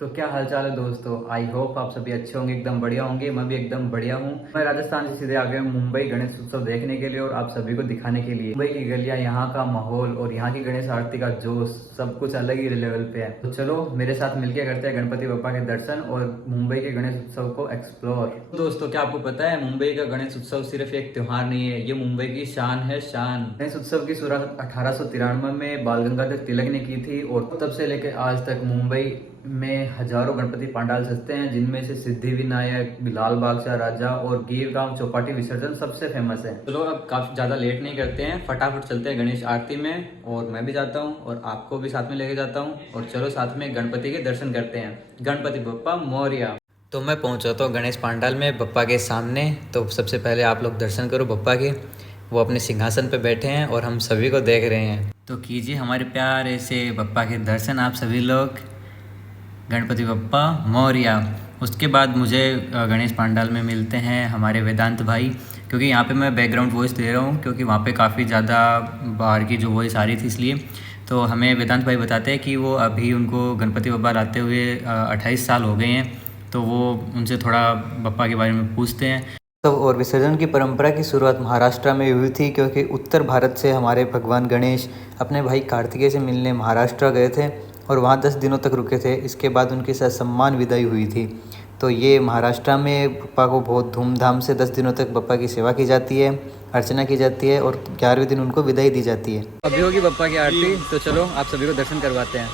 तो क्या हाल चाल है दोस्तों। आई होप आप सभी अच्छे होंगे, एकदम बढ़िया होंगे। मैं भी एकदम बढ़िया हूँ। मैं राजस्थान से सीधे आ गया हूँ मुंबई गणेश उत्सव देखने के लिए और आप सभी को दिखाने के लिए। मुंबई की गलियाँ, यहाँ का माहौल और यहाँ की गणेश आरती का जोश सब कुछ अलग ही लेवल पे है। तो चलो मेरे साथ मिलकर करते हैं गणपति बप्पा के दर्शन और मुंबई के गणेश उत्सव को एक्सप्लोर। दोस्तों क्या आपको पता है, मुंबई का गणेश उत्सव सिर्फ एक त्योहार नहीं है, ये मुंबई की शान है, शान। गणेश उत्सव की शुरुआत 1893 में बाल गंगाधर तिलक ने की थी और तब से लेकर आज तक मुंबई में हजारों गणपति पंडाल सजते हैं, जिनमें से सिद्धि विनायक, लाल बादशाह राजा और गिर गांव चौपाटी विसर्जन सबसे फेमस है। चलो अब काफी ज्यादा लेट नहीं करते हैं, फटाफट चलते हैं गणेश आरती में। और मैं भी जाता हूँ और आपको भी साथ में लेके जाता हूँ और चलो साथ में गणपति के दर्शन करते हैं। गणपति बप्पा मोरया। तो मैं पहुंचा तो गणेश पंडाल में बप्पा के सामने। तो सबसे पहले आप लोग दर्शन करो बप्पा के। वो अपने सिंहासन पे बैठे हैं और हम सभी को देख रहे हैं। तो कीजिए हमारे प्यारे से बप्पा के दर्शन आप सभी लोग। गणपति बप्पा मोरया। उसके बाद मुझे गणेश पंडाल में मिलते हैं हमारे वेदांत भाई, क्योंकि यहाँ पे मैं बैकग्राउंड वॉइस दे रहा हूँ क्योंकि वहाँ पे काफ़ी ज़्यादा बाहर की जो वॉइस आ रही थी, इसलिए। तो हमें वेदांत भाई बताते हैं कि वो अभी उनको गणपति बप्पा लाते हुए 28 साल हो गए हैं। तो वो उनसे थोड़ा बप्पा के बारे में पूछते हैं। तो और विसर्जन की परंपरा की शुरुआत महाराष्ट्र में हुई थी, क्योंकि उत्तर भारत से हमारे भगवान गणेश अपने भाई कार्तिकेय से मिलने महाराष्ट्र गए थे और वहाँ 10 दिनों तक रुके थे। इसके बाद उनकी ससम्मान विदाई हुई थी। तो ये महाराष्ट्र में बप्पा को बहुत धूमधाम से 10 दिनों तक बप्पा की सेवा की जाती है, अर्चना की जाती है और 11वें दिन उनको विदाई दी जाती है। अभी होगी बप्पा की आरती, तो चलो आप सभी को दर्शन करवाते हैं।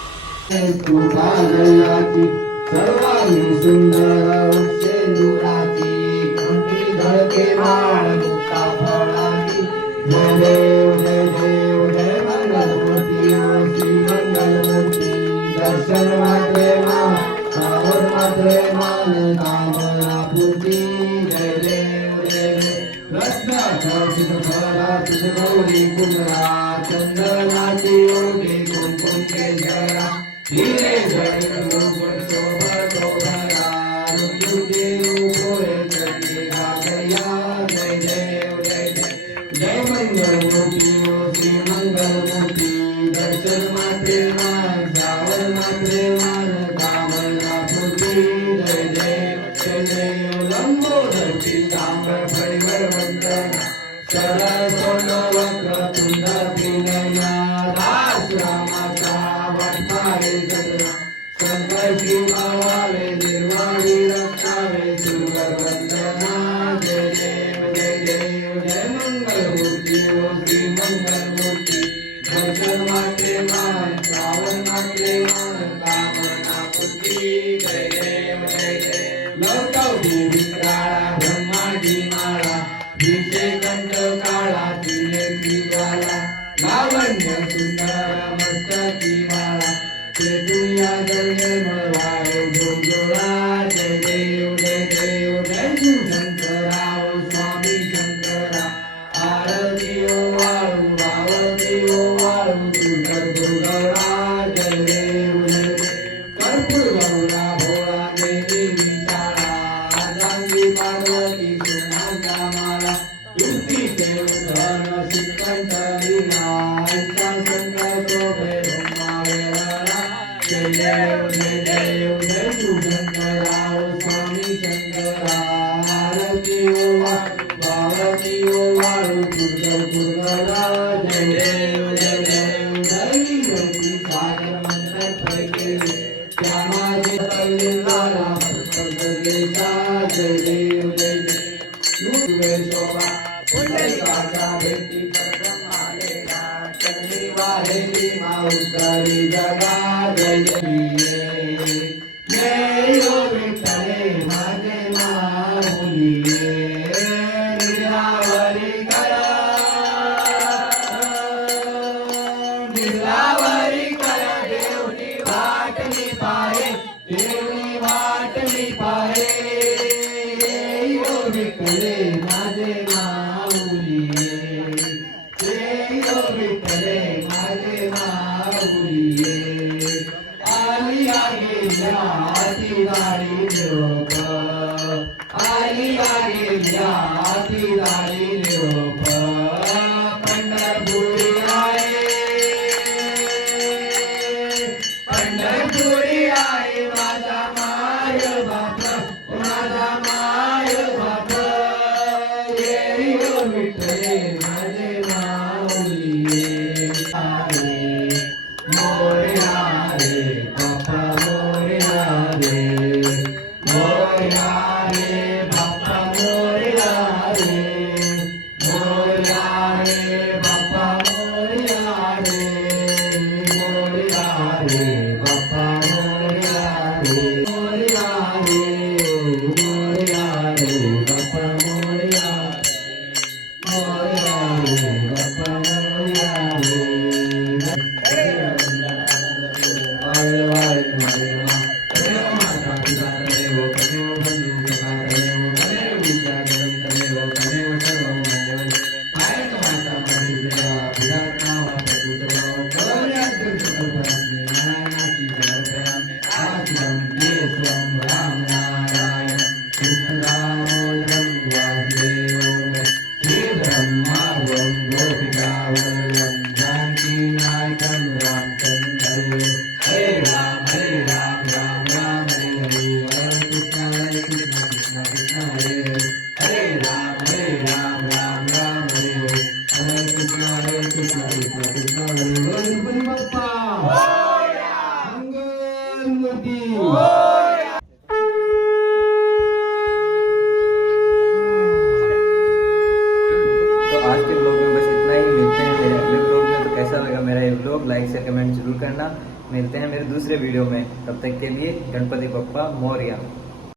पंढरपुरी आई माझा त्वं राम नारायण कृष्ण दामोदरं वासुदेवं श्रीब्रह्मावं गोपिका वल्लभं जानकीनायकं रामचन्द्रं हरे राम राम राम हरे हरे हरे कृष्ण कृष्ण कृष्ण हरे हरे हरे राम राम हरे हरे हरे कृष्ण कृष्ण हरे हरे गणपती बाप्पा मंगलमूर्ती तो आज के ब्लॉग में बस इतना ही। मिलते हैं मेरे अगले ब्लॉग में। तो कैसा लगा मेरा ये ब्लॉग, लाइक शेयर कमेंट जरूर करना। मिलते हैं मेरे दूसरे वीडियो में, तब तक के लिए गणपति बप्पा मोरया।